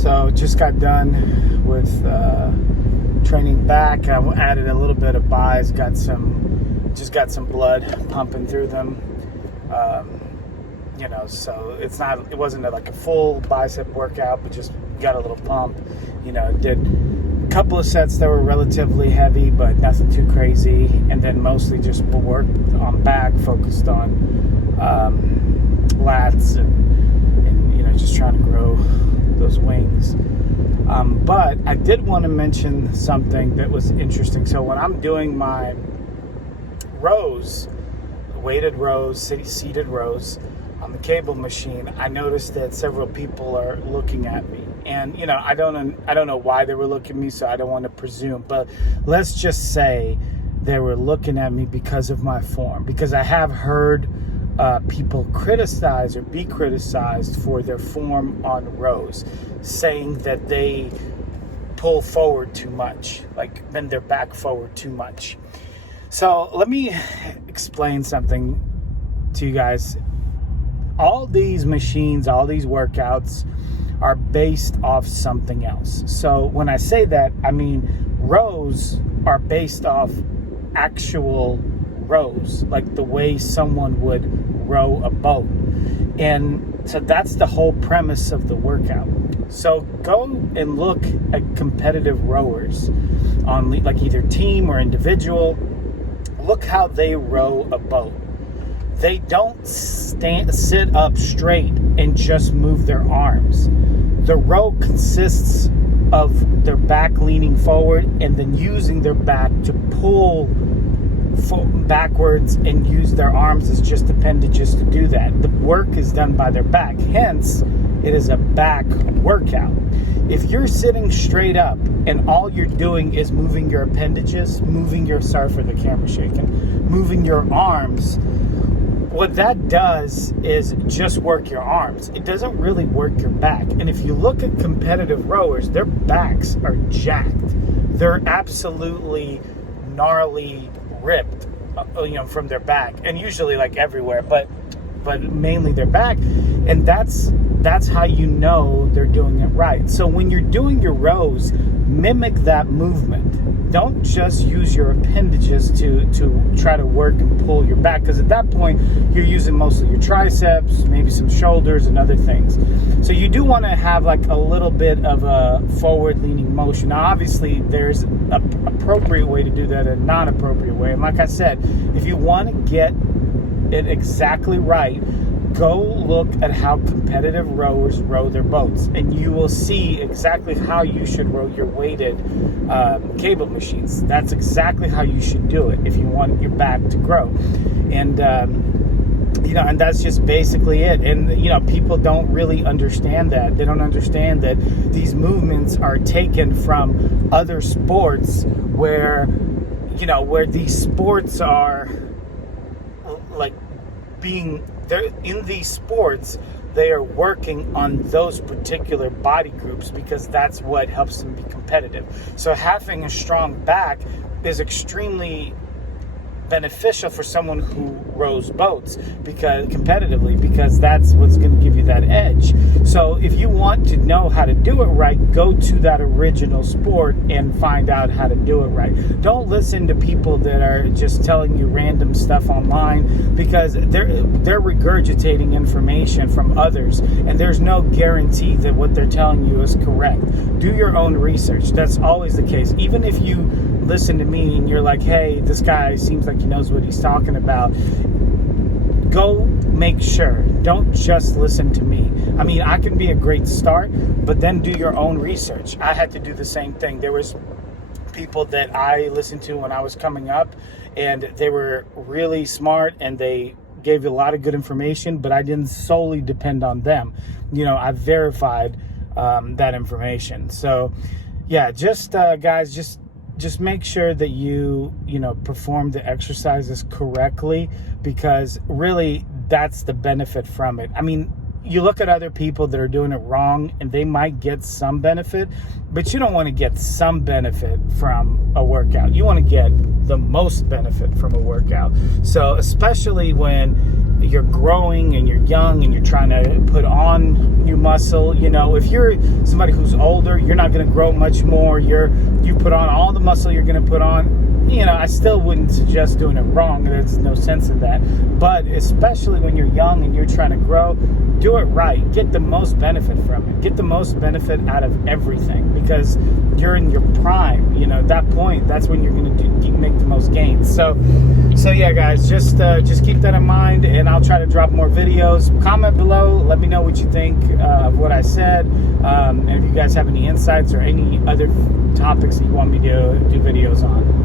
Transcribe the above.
So just got done with training back. I added a little bit of buys. Got some blood pumping through them. So it wasn't like a full bicep workout, but just got a little pump. Did a couple of sets that were relatively heavy, but nothing too crazy. And then mostly just work on back, focused on lats and just trying to grow those wings. But I did want to mention something that was interesting. So when I'm doing my rows, weighted rows, seated rows on the cable machine, I noticed that several people are looking at me. And, I don't know why they were looking at me, so I don't want to presume. But let's just say they were looking at me because of my form. Because I have heard people criticize or be criticized for their form on rows, saying that they pull forward too much, like bend their back forward too much. So let me explain something to you guys. All these machines, all these workouts are based off something else. So when I say that, I mean rows are based off actual rows, like the way someone would row a boat. And so that's the whole premise of the workout. So go and look at competitive rowers on like either team or individual. Look how they row a boat. They don't sit up straight and just move their arms. The row consists of their back leaning forward and then using their back to pull backwards and use their arms as just appendages to do that. The work is done by their back. Hence, it is a back workout. If you're sitting straight up and all you're doing is moving your appendages, moving your arms, what that does is just work your arms. It doesn't really work your back. And if you look at competitive rowers, their backs are jacked. They're absolutely gnarly ripped, from their back, and usually like everywhere, but mainly their back. And that's how you know they're doing it right. So when you're doing your rows, mimic that movement. Don't just use your appendages to try to work and pull your back, because at that point you're using mostly your triceps, maybe some shoulders and other things. So you do want to have like a little bit of a forward leaning motion. Now obviously there's an appropriate way to do that and a non-appropriate way. And like I said, if you want to get it exactly right, go look at how competitive rowers row their boats, and you will see exactly how you should row your weighted cable machines. That's exactly how you should do it if you want your back to grow. And and that's just basically it. And people don't really understand that. They don't understand that these movements are taken from other sports where these sports are like in these sports, they are working on those particular body groups because that's what helps them be competitive. So having a strong back is extremely beneficial for someone who rows boats because that's what's going to give you that edge. So if you want to know how to do it right, go to that original sport and find out how to do it right. Don't listen to people that are just telling you random stuff online, because they're regurgitating information from others, and there's no guarantee that what they're telling you is correct. Do your own research. That's always the case. Even if you listen to me and you're like, hey, this guy seems like he knows what he's talking about, go make sure. Don't just listen to me. I mean, I can be a great start, but then do your own research. I had to do the same thing. There was people that I listened to when I was coming up, and they were really smart and they gave a lot of good information, but I didn't solely depend on them. I verified that information. So yeah, just guys, just make sure that you perform the exercises correctly, because really that's the benefit from it. I mean, you look at other people that are doing it wrong and they might get some benefit, but you don't want to get some benefit from a workout. You want to get the most benefit from a workout. So especially when you're growing and you're young and you're trying to put on new muscle, you know, if you're somebody who's older, you're not going to grow much more. You put on all the muscle you're going to put on. You know, I still wouldn't suggest doing it wrong. There's no sense in that. But especially when you're young and you're trying to grow, do it right. Get the most benefit from it. Get the most benefit out of everything, because you're in your prime. You know, at that point, that's when you're going to make the most gains. So yeah, guys, just keep that in mind, and I'll try to drop more videos. Comment below. Let me know what you think of what I said. And if you guys have any insights or any other topics that you want me to do videos on.